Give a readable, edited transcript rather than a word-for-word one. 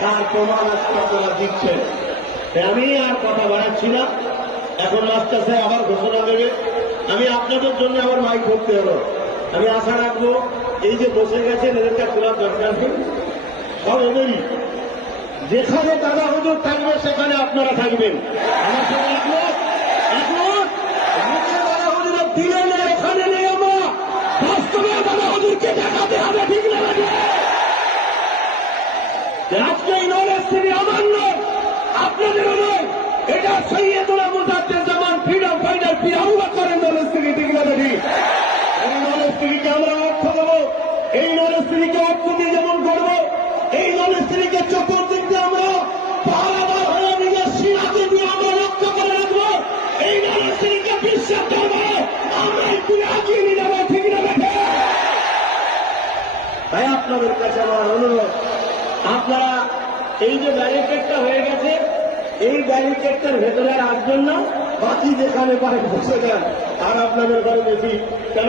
তার প্রমাণ আজকে আপনারা দিচ্ছেন। আমি আর কথা বাড়াচ্ছি না, এখন মাস্টার সাহেব আবার ঘোষণা দেবে। আমি আপনাদের জন্য আবার মাইক করতে হলো। আমি আশা রাখবো এই যে বসে গেছেন এদেরটা খোলার দরকার নেই, সব এদেরই। যেখানে দাদা হুজুর থাকবে সেখানে আপনারা থাকবেন। আমার সঙ্গে একমত দাদা হুজুরের দিলে না, এখানে নেই। আমরা বাস্তবে দাদা হুজুরকে দেখাতে হবে, ঠিক না? আজকে এই নলেজ থেকে আমার নয়, আপনাদেরও নয়। এটা সৈয়দুল মুজাদ্দেদ ফ্রিডম ফাইটার পিরাউরা করেন নলেজ থেকে, ঠিক না? ঠিক। এই নলেজ থেকে আমরা অর্থ দেবো, এই নলেজ থেকে অর্থ দিয়ে যেমন করবো, এই নলেজ থেকে চতুর্দিক দিয়ে আমরা পাহারাদার হয়ে নিজের সীমাকে দিয়ে আমরা রক্ষা করে রাখবো। এই নলেজ থেকে বিশ্বাস করবো, আমরা একটু এগিয়ে নিয়ে যাবো, ঠিক না? ভাই আপনাদের কাছে আমার অনুরোধ, আপনারা এই যে ব্যারিকেডটা হয়ে গেছে, এই ব্যারিকেডটার ভেতরে আর আসবেন না, বাকি যেখানে পারে বসে যান। আর আপনাদের ঘরে বেশি কেন